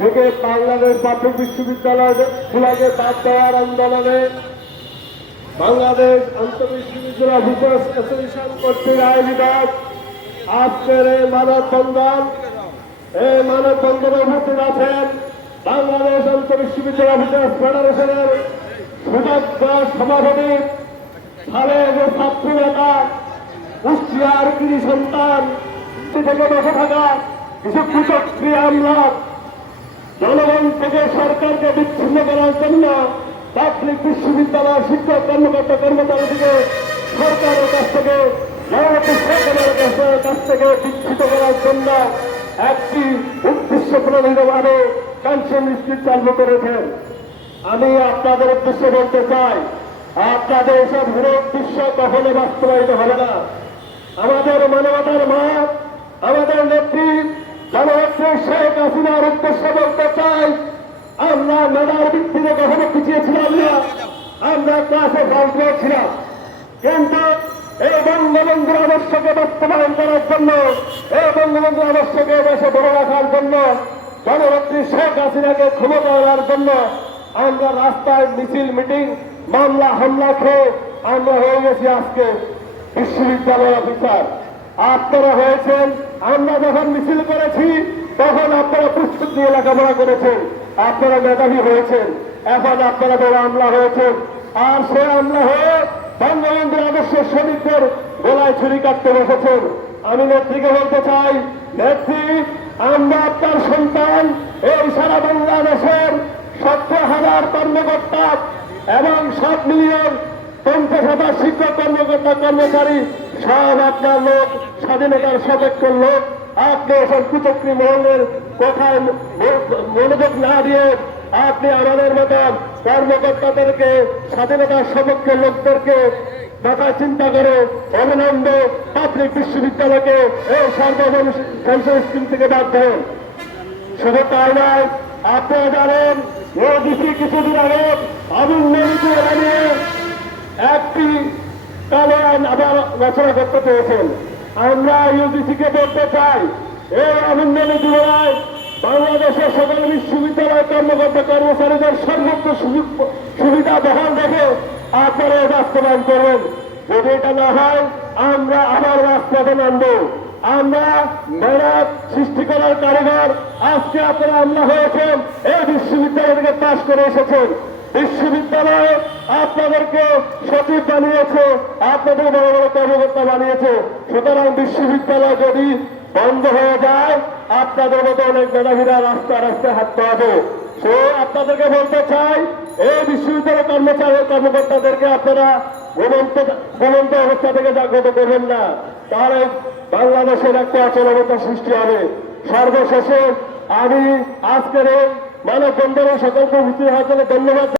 থেকে বাংলাদেশ প্রাথমিক বিশ্ববিদ্যালয় খোলাকে বাদ দেওয়ার আন্দোলনে বাংলাদেশ আন্তঃবিশ্ববিদ্যালয় অফিসার্স অ্যাসোসিয়েশন কর্তৃক আয়োজিত আজকের এই মানববন্ধন উপস্থিত আছেন বাংলাদেশ আন্তঃবিশ্ববিদ্যালয় অফিসার্স ফেডারেশনের সুযোগ্য সভাপতি সাবেক ছাত্র নেতা কুষ্টিয়ার কৃষি সন্তান থেকে বসে থাকা কিছু কুচক্রী আমলা জনগণ থেকে সরকারকে বিচ্ছিন্ন করার জন্য প্রাথমিক বিশ্ববিদ্যালয় শিক্ষক কর্মকর্তা কর্মচারী থেকে সরকারের কাছ থেকে সরকারের কাছ থেকে বিচ্ছিন্ন করার জন্য একটি উদ্দেশ্য প্রণোদিতভাবে কাঞ্চন স্থির চালু করেছেন। আমি আপনাদের উদ্দেশ্যে বলতে চাই, আপনাদের সব উদ্দেশ্য কখনো বাস্তবায়িত হবে না। আমাদের মানবতার মা, আমাদের নেত্রী জননেত্রী শেখ হাসিনার উদ্দেশ্য বলতে চাই, আমরা মেধার ভিত্তিতে কখনো পিছিয়ে ছিলাম না, আমরা ক্লাসে ফল পেয়েছিলাম, কিন্তু এই বঙ্গবন্ধুর আদর্শকে বাস্তবায়ন করার জন্য, এই বঙ্গবন্ধুর আদর্শকে দেশে বড় রাখার জন্য, জননেত্রী শেখ হাসিনাকে ক্ষমতা আনার জন্য আমরা রাস্তায় মিছিল মিটিং মামলা হামলা খেয়ে আমরা হয়ে গেছি আজকে বিশ্ববিদ্যালয় অফিসার। আপনারা হয়েছেন, আমরা যখন মিছিল করেছি তখন আপনারা প্রস্তুত নিয়ে লেখাপড়া করেছেন, আপনারা মেধাবী হয়েছেন, এখন আপনারা বড় আমলা হয়েছেন। আর সে আমলা হয়ে বঙ্গবন্ধুর আদর্শের শ্রমিকদের গলায় ছুরি কাটতে বসেছেন। আমি নেত্রীকে বলতে চাই, নেত্রী, আমরা আপনার সন্তান। এই সারা বাংলাদেশের 17,000 কর্মকর্তা এবং 7 মিলিয়ন 50,000 শিক্ষক কর্মকর্তা কর্মচারী সব আপনার লোক, স্বাধীনতার সপক্ষের লোক। আপনি এসব কুচক্রী মহলের কথায় মনোযোগ না দিয়ে আপনি আমাদের মতন কর্মকর্তাদেরকে, স্বাধীনতার সপক্ষের লোকদেরকে কথা চিন্তা করে অবিলম্বে প্রাথমিক বিশ্ববিদ্যালয়কে এই সর্বজন পেনশন স্কিম থেকে বাদ দেন। শুধু তাই নয়, আপনারা জানেন ওডিসি কিছুদিন আগে অভিন্ন নীতি বানিয়ে একটি কালো আইন আবার রচনা করতে পেরেছেন। আমরা ইউজিসিকে বলতে চাই, এই অভিন্ন নীতি বলায় বাংলাদেশের সকল বিশ্ববিদ্যালয় কর্মকর্তা কর্মচারীদের সর্বোচ্চ সুবিধা বহাল রেখে আপনারা বাস্তবায়ন করবেন। যদি এটা না হয় আমরা আবার রাজপথে নামব। আমরা মেধার সৃষ্টি করার কারিগর। আজকে আপনারা আমলা হয়েছেন, এই বিশ্ববিদ্যালয় থেকে পাশ করে এসেছেন। বিশ্ববিদ্যালয়ে আপনাদেরকে সচিব বানিয়েছে, আপনাদের বড় বড় কর্মকর্তা বানিয়েছে। সুতরাং বিশ্ববিদ্যালয় যদি বন্ধ হয়ে যায় আপনাদের মতো অনেক মেধাবীরা রাস্তায় রাস্তায় হাঁটতে হবে। সো আপনাদেরকে বলতে চাই, এই বিশ্ববিদ্যালয় কর্মকর্তাদেরকে আপনারা ঘুমন্ত অবস্থা থেকে জাগ্রত করবেন না, তাহলে বাংলাদেশের একটা অচলাবস্থা সৃষ্টি হবে। সর্বশেষে আমি আজকের এই মানববন্ধনে সকলকে উপস্থিত হওয়ার জন্য ধন্যবাদ।